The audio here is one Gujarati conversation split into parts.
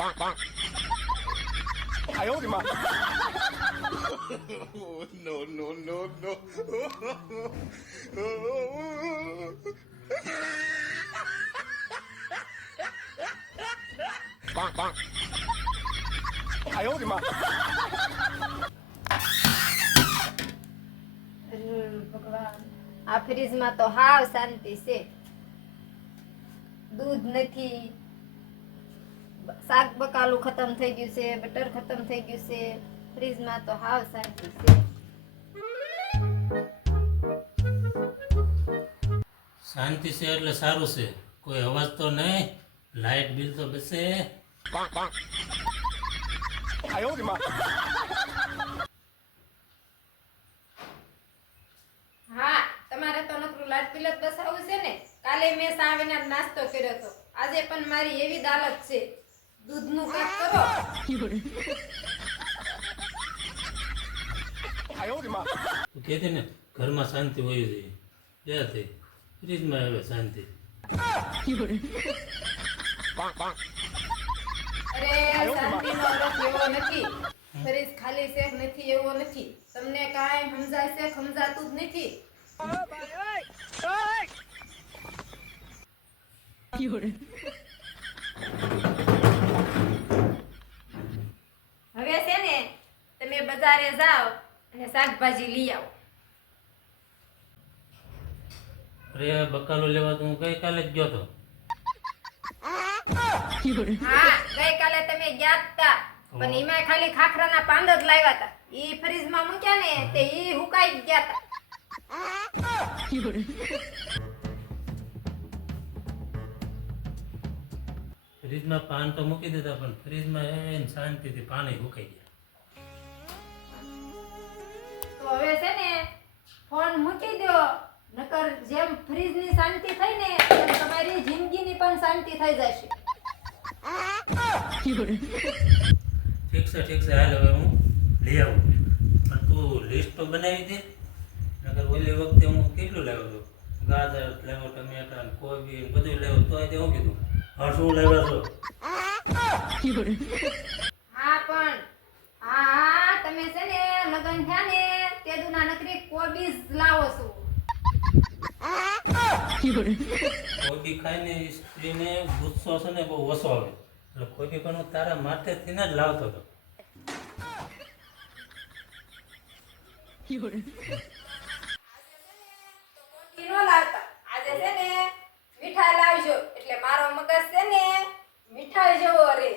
哎呦我的妈no, no, no, no.！哎呦我的妈！ ભગવાન આ ફ્રીજમાં તો હાવ શાંતિ છે. દૂધ નથી, શાક બકાલું ખતમ થઈ ગયું છે, બટર ખતમ થઈ ગયું છે. ફ્રીજમાં તો હાવ શાંતિ છે. શાંતિ છે એટલે સારું છે. કોઈ અવાજ તો નહીં, લાઇટ બિલ તો બસે. 哎呦我的妈！ હા, તમારે તો નકરું લાટ પિલત બસાવવું છે ને. કાલે મેં સાવીને નાસ્તો કર્યો હતો. આજે પણ મારી એવી દાલત છે. દૂધનું કાપ કરો. 哎呦我的妈！ તું કહેતી ને ઘરમાં શાંતિ હોવી જોઈએ. લે થઈ ફ્રીજમાં હવે શાંતિ. અરે શાંતિનો અર્થ એવો નથી. ફ્રીજ ખાલી છે નથી એવો નથી. તમને કાંઈ સમજાય છે સમજાતું જ નથી. હવે છે ને તમે બજારે જાઓ અને શાકભાજી લઈ આવો. અરે બકાલો લેવા તો હું ગઈકાલે જ ગયો હતો. હા, ગઈકાલે તમે ગયા હતા પણ એમાં ખાલી ખાખરાના પાંદ જ લાવ્યા હતા. ઈ ફ્રીજમાં મૂક્યા ને તે ઈ હુકાઈ જ ગયા હતા. ફ્રીજમાં પાન તો મૂકી દીધા પણ ફ્રીજમાં એને શાંતિથી પાણી સુકાઈ ગયા. તો હવે છે ને ફોન મૂકી દો. નકર જેમ ફ્રીજની શાંતિ થઈ ને તેમ તમારી જિંદગીની પણ શાંતિ થઈ જશે. ઠીક છે હાલ હવે હું લઈ આવું. પણ તું લિસ્ટ તો બનાવી દે. નકર ઓલી વખતે હું કેટલું લાવ્યો હતો. ગાજર લાવ્યો, ટમેટા ને કોબી બધું લાવ્યો તો આજે હું કીધું શું લાવ્યા છો? હા પણ હા તમે છે ને લગન થયા ને તે દુના નકરી કોબીજ લાવો છો. કોબી ખાઈને સ્ત્રીને ગુસ્સો છે ને બહુ ઓછો આવે. એટલે કોબી પણ હું તારા માથેથી ને જ લાવતો હતો. કોબી નો લાવતા. આજે છે ને મીઠાઈ લાવજો એટલે મારો મગજ છે ને મીઠાઈ જેવો રે.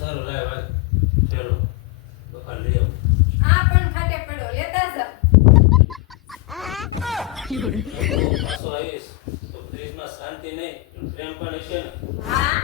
સારું લાવ હાલ. ચલો બકાલ લઈ આવું. આ પણ ખાટે પડ્યો લેતા જાવ. તું પાછો આવીશ તો ફ્રીજમાં શાંતિ નહીં પ્રેમ પણ હશે ને. હા